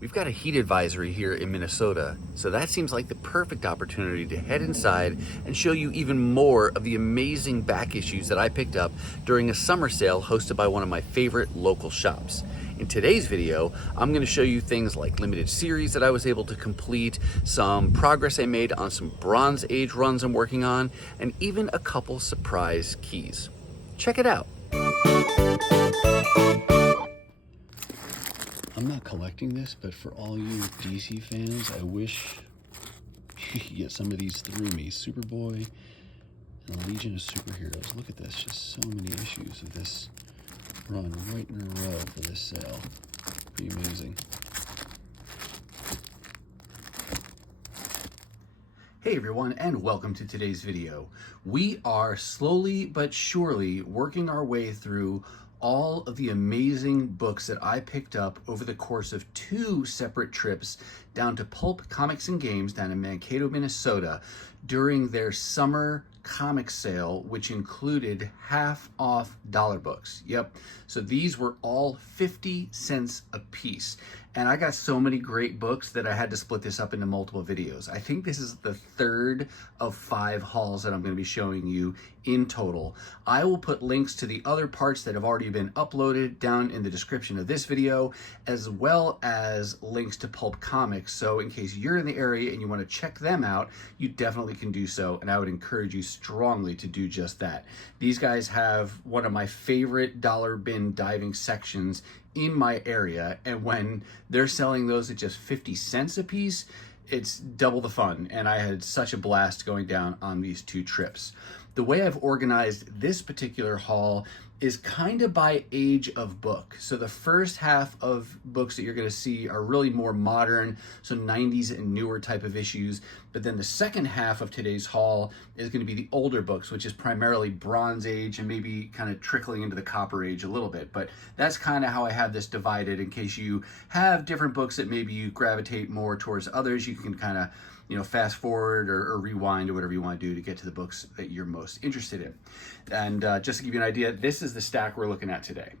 We've got a heat advisory here in Minnesota, so that seems like the perfect opportunity to head inside and show you even more of the amazing back issues that I picked up during a summer sale hosted by one of my favorite local shops. In today's video, I'm going to show you things like limited series that I was able to complete, some progress I made on some Bronze Age runs I'm working on, and even a couple surprise keys. Check it out. I'm not collecting this, but for all you DC fans, I wish you could get some of these through me. Superboy and Legion of Superheroes. Look at this, just so many issues of this run right in a row for this sale. Pretty amazing. Hey everyone, and welcome to today's video. We are slowly but surely working our way through all of the amazing books that I picked up over the course of 2 separate trips down to Pulp Comics and Games down in Mankato, Minnesota during their summer comic sale, which included half-off dollar books. Yep, so these were all 50 cents a piece. And I got so many great books that I had to split this up into multiple videos. I think this is the 3rd of 5 hauls that I'm going to be showing you in total. I will put links to the other parts that have already been uploaded down in the description of this video, as well as links to Pulp Comics. So in case you're in the area and you want to check them out, you definitely can do so. And I would encourage you strongly to do just that. These guys have one of my favorite dollar bin diving sections in my area, and when they're selling those at just 50 cents a piece, it's double the fun, and I had such a blast going down on these 2 trips. The way I've organized this particular haul is kind of by age of book. So the first half of books that you're going to see are really more modern, so 90s and newer type of issues. But then the second half of today's haul is going to be the older books, which is primarily Bronze Age and maybe kind of trickling into the Copper Age a little bit. But that's kind of how I have this divided, in case you have different books that maybe you gravitate more towards others. You can kind of fast forward or rewind or whatever you want to do to get to the books that you're most interested in. And just to give you an idea, this is the stack we're looking at today.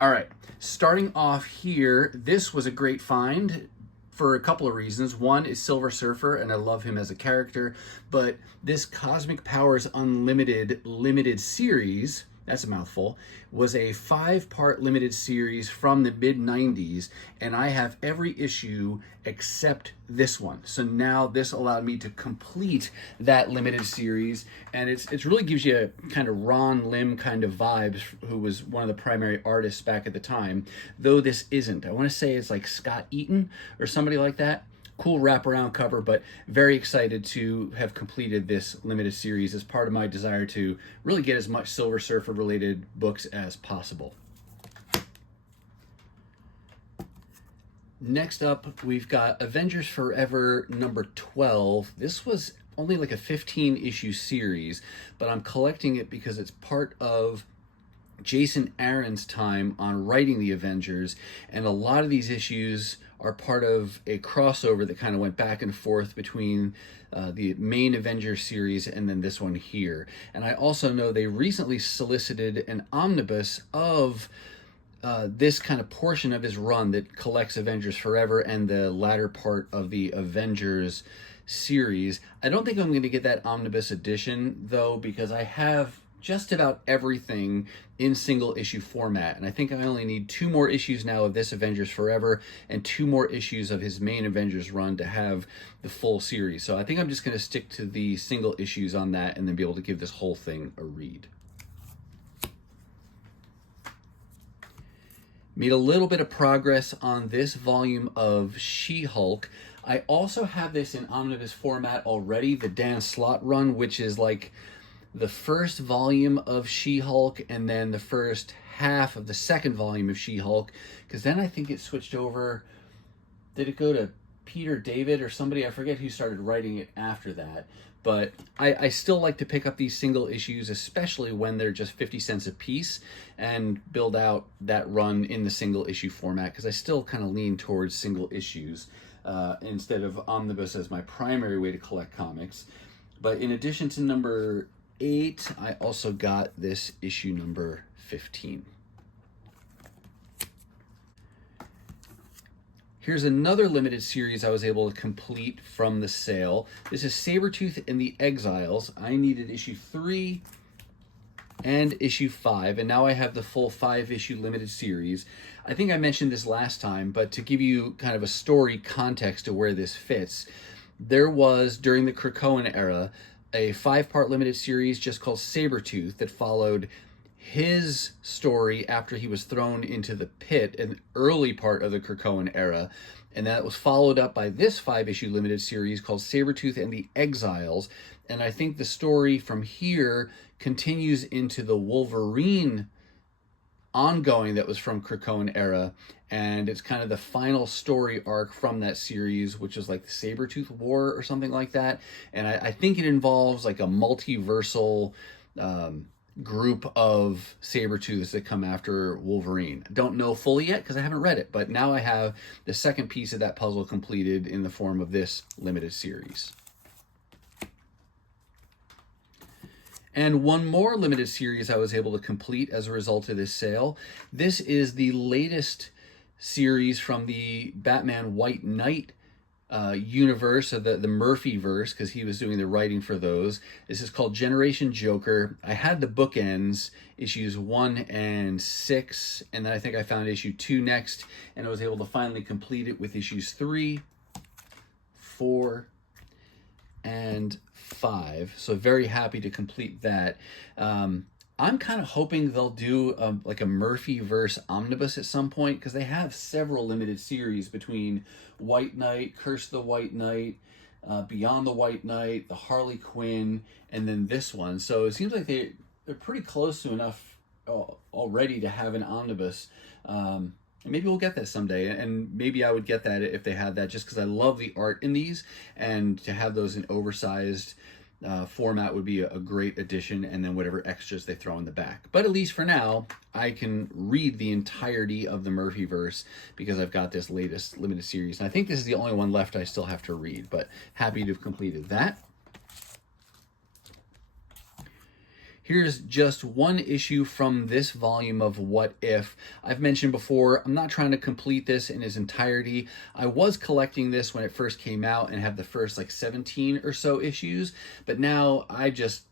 All right, starting off here, this was a great find for a couple of reasons. One is Silver Surfer, and I love him as a character, but this Cosmic Powers Unlimited limited series, that's a mouthful, was a 5-part limited series from the mid-90s, and I have every issue except this one. So now this allowed me to complete that limited series, and it really gives you a kind of Ron Lim kind of vibes, who was one of the primary artists back at the time, though this isn't. I want to say it's like Scott Eaton or somebody like that. Cool wraparound cover, but very excited to have completed this limited series as part of my desire to really get as much Silver Surfer related books as possible. Next up, we've got Avengers Forever number 12. This was only like a 15 issue series, but I'm collecting it because it's part of Jason Aaron's time on writing the Avengers, and a lot of these issues are part of a crossover that kind of went back and forth between the main Avengers series and then this one here. And I also know they recently solicited an omnibus of this kind of portion of his run that collects Avengers Forever and the latter part of the Avengers series. I don't think I'm going to get that omnibus edition, though, because I have just about everything in single issue format, and I think I only need 2 more issues now of this Avengers Forever and 2 more issues of his main Avengers run to have the full series. So I think I'm just going to stick to the single issues on that and then be able to give this whole thing a read. Made a little bit of progress on this volume of She-Hulk. I also have this in omnibus format already, the Dan Slott run, which is like the first volume of She-Hulk and then the first half of the second volume of She-Hulk, because then I think it switched over. Did it go to Peter David or somebody? I forget who started writing it after that. But I still like to pick up these single issues, especially when they're just 50 cents a piece, and build out that run in the single issue format, because I still kind of lean towards single issues instead of omnibus as my primary way to collect comics. But in addition to number 8, I also got this issue number 15. Here's another limited series I was able to complete from the sale. This is Sabretooth and the Exiles. I needed issue 3 and issue 5, and now I have the full 5-issue limited series. I think I mentioned this last time, but to give you kind of a story context to where this fits, there was, during the Krakoan era, a 5-part limited series just called Sabretooth that followed his story after he was thrown into the pit in the early part of the Krakoan era, and that was followed up by this 5-issue limited series called Sabretooth and the Exiles. And I think the story from here continues into the Wolverine ongoing that was from Krakoan era, and it's kind of the final story arc from that series, which is like the Sabretooth War or something like that. And I think it involves like a multiversal group of Sabretooths that come after Wolverine. Don't know fully yet because I haven't read it, but now I have the second piece of that puzzle completed in the form of this limited series. And one more limited series I was able to complete as a result of this sale. This is the latest series from the Batman White Knight universe, or the Murphy-verse, because he was doing the writing for those. This is called Generation Joker. I had the bookends, issues 1 and 6, and then I think I found issue 2 next, and I was able to finally complete it with issues 3, 4, and 5. So very happy to complete that. I'm kind of hoping they'll do like a Murphy-verse omnibus at some point, because they have several limited series between White Knight, Curse of the White Knight, Beyond the White Knight, the Harley Quinn, and then this one. So it seems like they're pretty close to enough already to have an omnibus. Maybe we'll get that someday, and maybe I would get that if they had that, just because I love the art in these, and to have those in oversized format would be a great addition, and then whatever extras they throw in the back. But at least for now, I can read the entirety of the Murphy-verse because I've got this latest limited series. And I think this is the only one left I still have to read, but happy to have completed that. Here's just one issue from this volume of What If. I've mentioned before, I'm not trying to complete this in its entirety. I was collecting this when it first came out and have the first like 17 or so issues, but now I just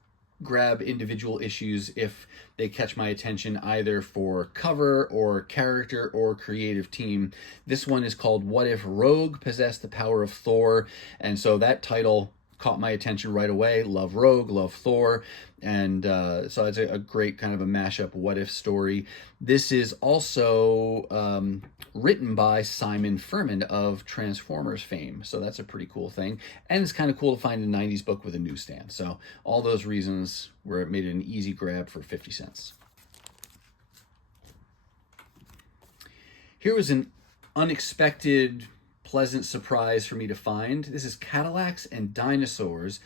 grab individual issues if they catch my attention, either for cover or character or creative team. This one is called What If Rogue Possessed the Power of Thor, and so that title caught my attention right away. Love Rogue, love Thor, and so it's a great kind of a mashup what if story. This is also written by Simon Furman of Transformers fame, so that's a pretty cool thing, and it's kind of cool to find a 90s book with a newsstand. So all those reasons where it made it an easy grab for 50 cents. Here was an unexpected pleasant surprise for me to find. This is Cadillacs and Dinosaurs.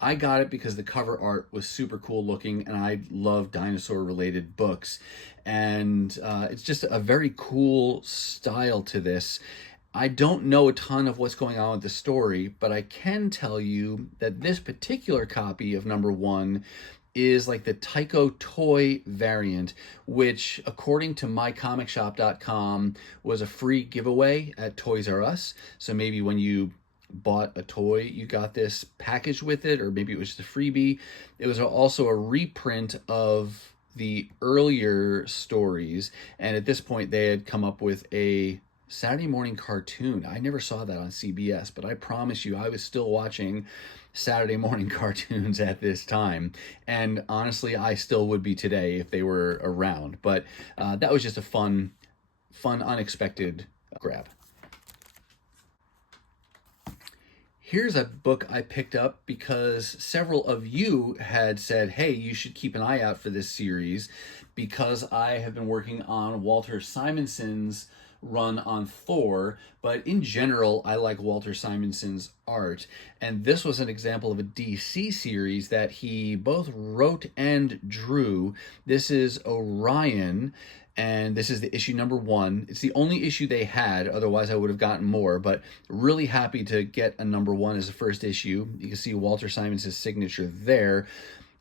I got it because the cover art was super cool looking, and I love dinosaur related books, and it's just a very cool style to this. I don't know a ton of what's going on with the story, but I can tell you that this particular copy of #1 is like the Tycho toy variant, which according to mycomicshop.com was a free giveaway at Toys R Us. So maybe when you bought a toy, you got this packaged with it, or maybe it was just a freebie. It was also a reprint of the earlier stories, and at this point they had come up with a Saturday morning cartoon. I never saw that on CBS, but I promise you I was still watching Saturday morning cartoons at this time, and honestly I still would be today if they were around. But that was just a fun unexpected grab. Here's a book I picked up because several of you had said, hey, you should keep an eye out for this series, because I have been working on Walter Simonson's run on Thor, but in general, I like Walter Simonson's art, and this was an example of a DC series that he both wrote and drew. This is Orion, and this is the issue #1. It's the only issue they had, otherwise I would have gotten more, but really happy to get a #1 as the first issue. You can see Walter Simonson's signature there.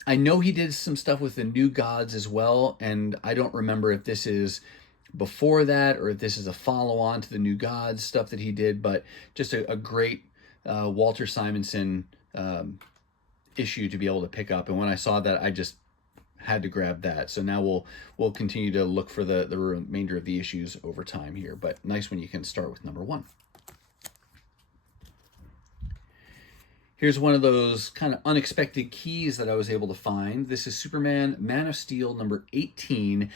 I know he did some stuff with the New Gods as well, and I don't remember if this is before that, or if this is a follow-on to the New Gods stuff that he did, but just a great Walter Simonson issue to be able to pick up. And when I saw that, I just had to grab that. So now we'll continue to look for the remainder of the issues over time here, but nice when you can start with number 1. Here's one of those kind of unexpected keys that I was able to find. This is Superman Man of Steel number 18.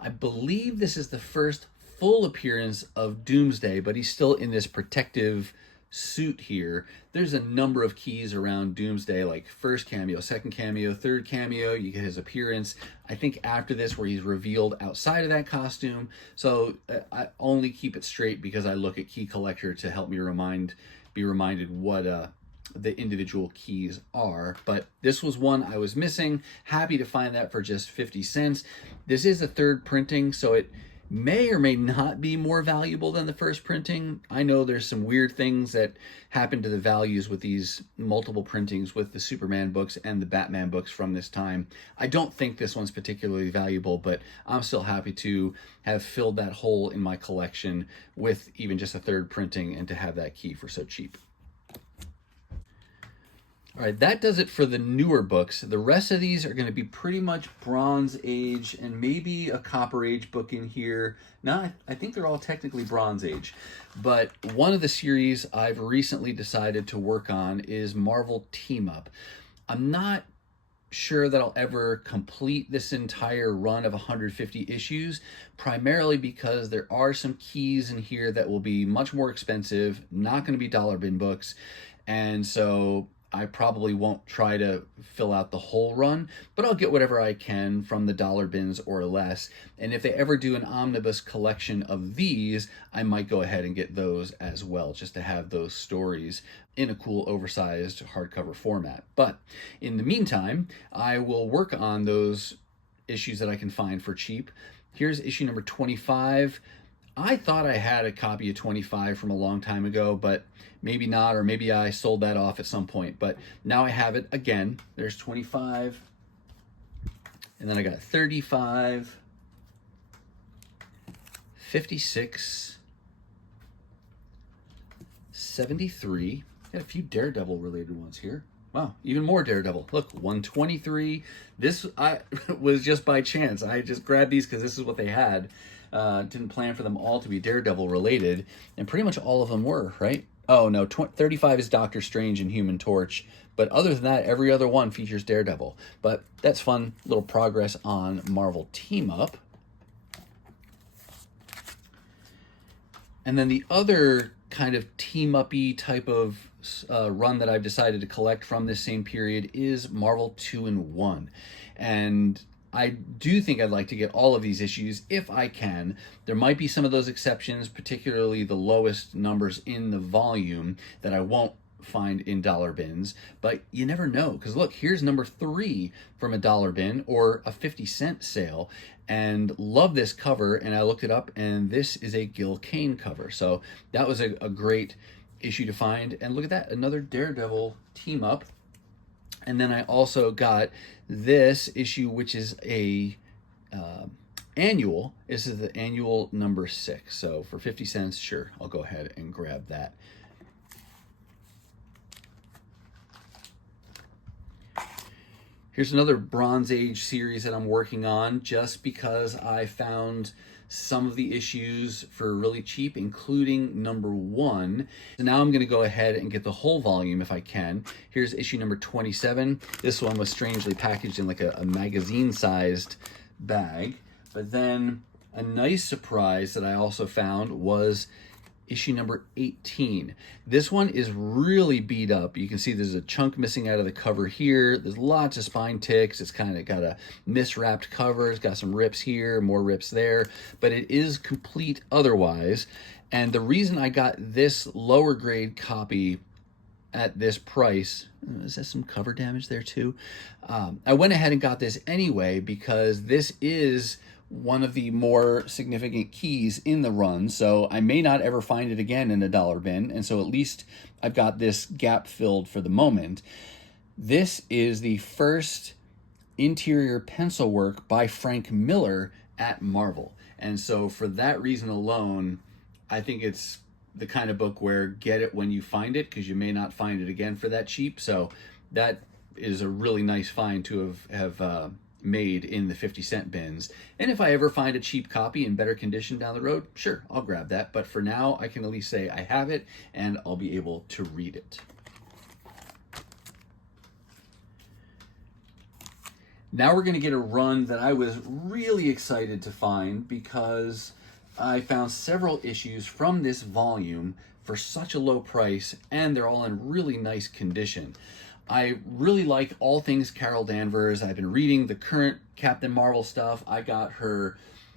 I believe this is the first full appearance of Doomsday, but he's still in this protective suit here. There's a number of keys around Doomsday, like first cameo, second cameo, third cameo. You get his appearance, I think, after this, where he's revealed outside of that costume. So I only keep it straight because I look at Key Collector to help me be reminded what the individual keys are. But this was one I was missing. Happy to find that for just 50 cents. This is a third printing, so it may or may not be more valuable than the first printing. I know there's some weird things that happen to the values with these multiple printings with the Superman books and the Batman books from this time. I don't think this one's particularly valuable, but I'm still happy to have filled that hole in my collection with even just a third printing and to have that key for so cheap. All right, that does it for the newer books. The rest of these are going to be pretty much Bronze Age and maybe a Copper Age book in here. No, I think they're all technically Bronze Age. But one of the series I've recently decided to work on is Marvel Team Up. I'm not sure that I'll ever complete this entire run of 150 issues, primarily because there are some keys in here that will be much more expensive, not going to be dollar bin books, and so I probably won't try to fill out the whole run, but I'll get whatever I can from the dollar bins or less. And if they ever do an omnibus collection of these, I might go ahead and get those as well, just to have those stories in a cool oversized hardcover format. But in the meantime, I will work on those issues that I can find for cheap. Here's issue number 25. I thought I had a copy of 25 from a long time ago, but maybe not, or maybe I sold that off at some point. But now I have it again. There's 25, and then I got 35, 56, 73. Got a few Daredevil related ones here. Wow, even more Daredevil. Look, 123. This was just by chance. I just grabbed these because this is what they had. Didn't plan for them all to be Daredevil related, and pretty much all of them were, right? Oh no, 35 is Doctor Strange and Human Torch, but other than that, every other one features Daredevil. But that's fun, little progress on Marvel Team Up. And then the other kind of team-up-y type of run that I've decided to collect from this same period is Marvel 2-in-1. And I do think I'd like to get all of these issues if I can. There might be some of those exceptions, particularly the lowest numbers in the volume that I won't find in dollar bins, but you never know, because look, here's number 3 from a dollar bin or a 50-cent sale, and love this cover. And I looked it up, and this is a Gil Kane cover, so that was a great issue to find. And look at that, another Daredevil team up. And then I also got this issue, which is a annual. This is the annual number 6. So for 50 cents, sure, I'll go ahead and grab that. Here's another Bronze Age series that I'm working on, just because I found some of the issues for really cheap, including number 1. So now I'm going to go ahead and get the whole volume if I can. Here's issue number 27. This one was strangely packaged in like a magazine-sized bag. But then a nice surprise that I also found was issue number 18. This one is really beat up. You can see there's a chunk missing out of the cover here. There's lots of spine ticks. It's kind of got a miswrapped cover. It's got some rips here, more rips there, but it is complete otherwise. And the reason I got this lower grade copy at this price, is that some cover damage there too? I went ahead and got this anyway because this is one of the more significant keys in the run, so I may not ever find it again in a dollar bin, and so at least I've got this gap filled for the moment. This is the first interior pencil work by Frank Miller at Marvel, And so for that reason alone, I think it's the kind of book where get it when you find it, because you may not find it again for that cheap. So that is a really nice find to have made in the 50-cent bins. And if I ever find a cheap copy in better condition down the road, sure, I'll grab that. But for now, I can at least say I have it and I'll be able to read it. Now we're going to get a run that I was really excited to find, because I found several issues from this volume for such a low price, and they're all in really nice condition. I really like all things Carol Danvers. I've been reading the current Captain Marvel stuff. I got her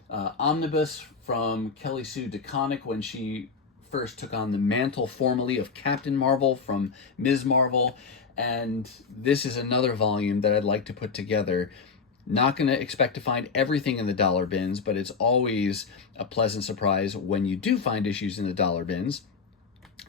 omnibus from Kelly Sue DeConnick when she first took on the mantle formally of Captain Marvel from Ms. Marvel. And this is another volume that I'd like to put together. Not going to expect to find everything in the dollar bins, but it's always a pleasant surprise when you do find issues in the dollar bins.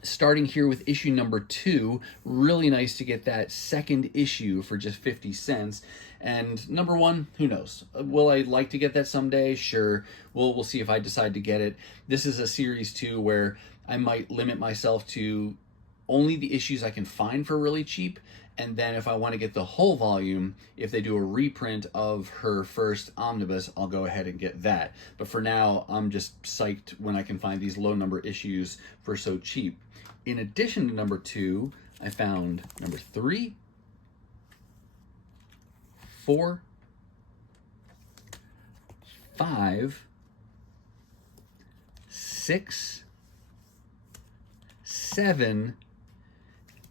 Starting here with issue number 2, really nice to get that second issue for just 50 cents. And number 1, who knows? Will I like to get that someday? Sure. We'll see if I decide to get it. This is a series 2 where I might limit myself to only the issues I can find for really cheap, and then if I want to get the whole volume, if they do a reprint of her first omnibus, I'll go ahead and get that. But for now, I'm just psyched when I can find these low number issues for so cheap. In addition to number 2, I found number 3, 4, 5, 6, 7,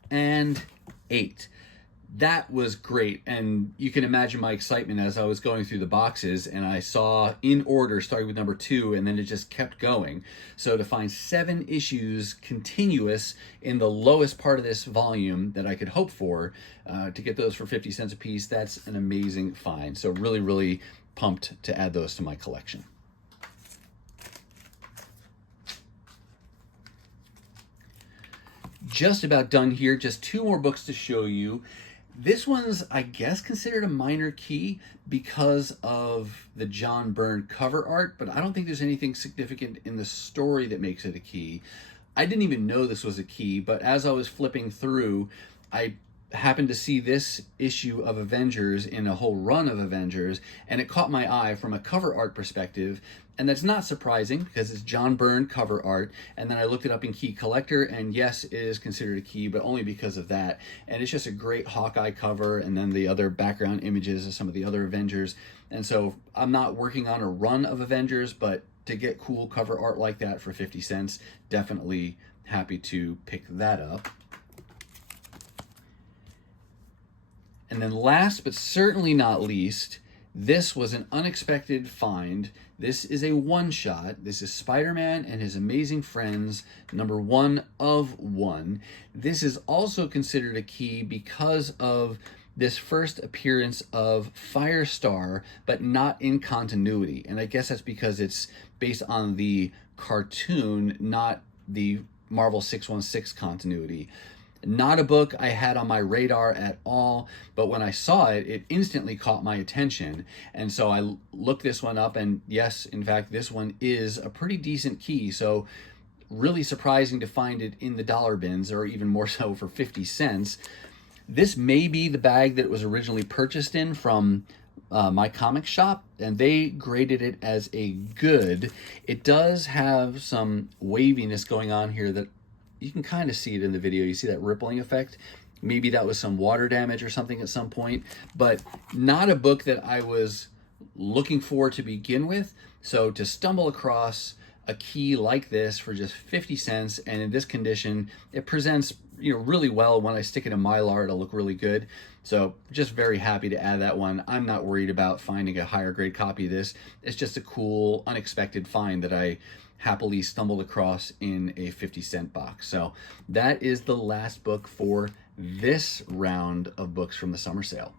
and 8. That was great, and you can imagine my excitement as I was going through the boxes, and I saw in order starting with number 2, and then it just kept going. So to find 7 issues continuous in the lowest part of this volume that I could hope for, to get those for 50 cents a piece, that's an amazing find. So really, really pumped to add those to my collection. Just about done here, just 2 more books to show you. This one's, I guess, considered a minor key because of the John Byrne cover art, but I don't think there's anything significant in the story that makes it a key. I didn't even know this was a key, but as I was flipping through, I happened to see this issue of Avengers in a whole run of Avengers, and it caught my eye from a cover art perspective. And that's not surprising because it's John Byrne cover art. And then I looked it up in Key Collector, and yes, it is considered a key, but only because of that. And it's just a great Hawkeye cover, and then the other background images of some of the other Avengers. And so I'm not working on a run of Avengers, but to get cool cover art like that for 50 cents, definitely happy to pick that up. And then last but certainly not least, this was an unexpected find. This is a one-shot. This is Spider-Man and His Amazing Friends, number 1 of 1. This is also considered a key because of this first appearance of Firestar, but not in continuity. And I guess that's because it's based on the cartoon, not the Marvel 616 continuity. Not a book I had on my radar at all, but when I saw it, it instantly caught my attention. And so I looked this one up, and yes, in fact, this one is a pretty decent key. So really surprising to find it in the dollar bins, or even more so for 50 cents. This may be the bag that it was originally purchased in from my comic shop, and they graded it as a good. It does have some waviness going on here that you can kind of see it in the video. You see that rippling effect? Maybe that was some water damage or something at some point, but not a book that I was looking for to begin with. So to stumble across a key like this for just 50 cents and in this condition, it presents really well. When I stick it in Mylar, it'll look really good. So just very happy to add that one. I'm not worried about finding a higher grade copy of this. It's just a cool, unexpected find that I happily stumbled across in a 50-cent box. So that is the last book for this round of books from the summer sale.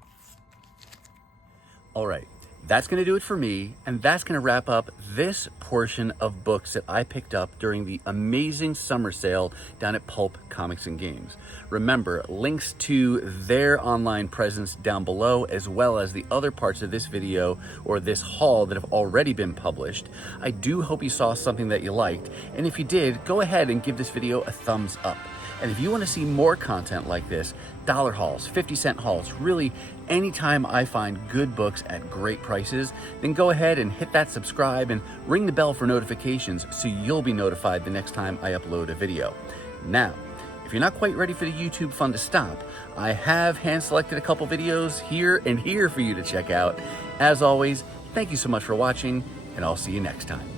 All right, That's going to do it for me, and that's going to wrap up this portion of books that I picked up during the amazing summer sale down at Pulp Comics and Games. Remember, links to their online presence down below, as well as the other parts of this video or this haul that have already been published. I do hope you saw something that you liked, and if you did, go ahead and give this video a thumbs up. And if you want to see more content like this, dollar hauls, 50-cent hauls, really anytime I find good books at great prices, then go ahead and hit that subscribe and ring the bell for notifications so you'll be notified the next time I upload a video. Now, if you're not quite ready for the YouTube fun to stop, I have hand-selected a couple videos here and here for you to check out. As always, thank you so much for watching, and I'll see you next time.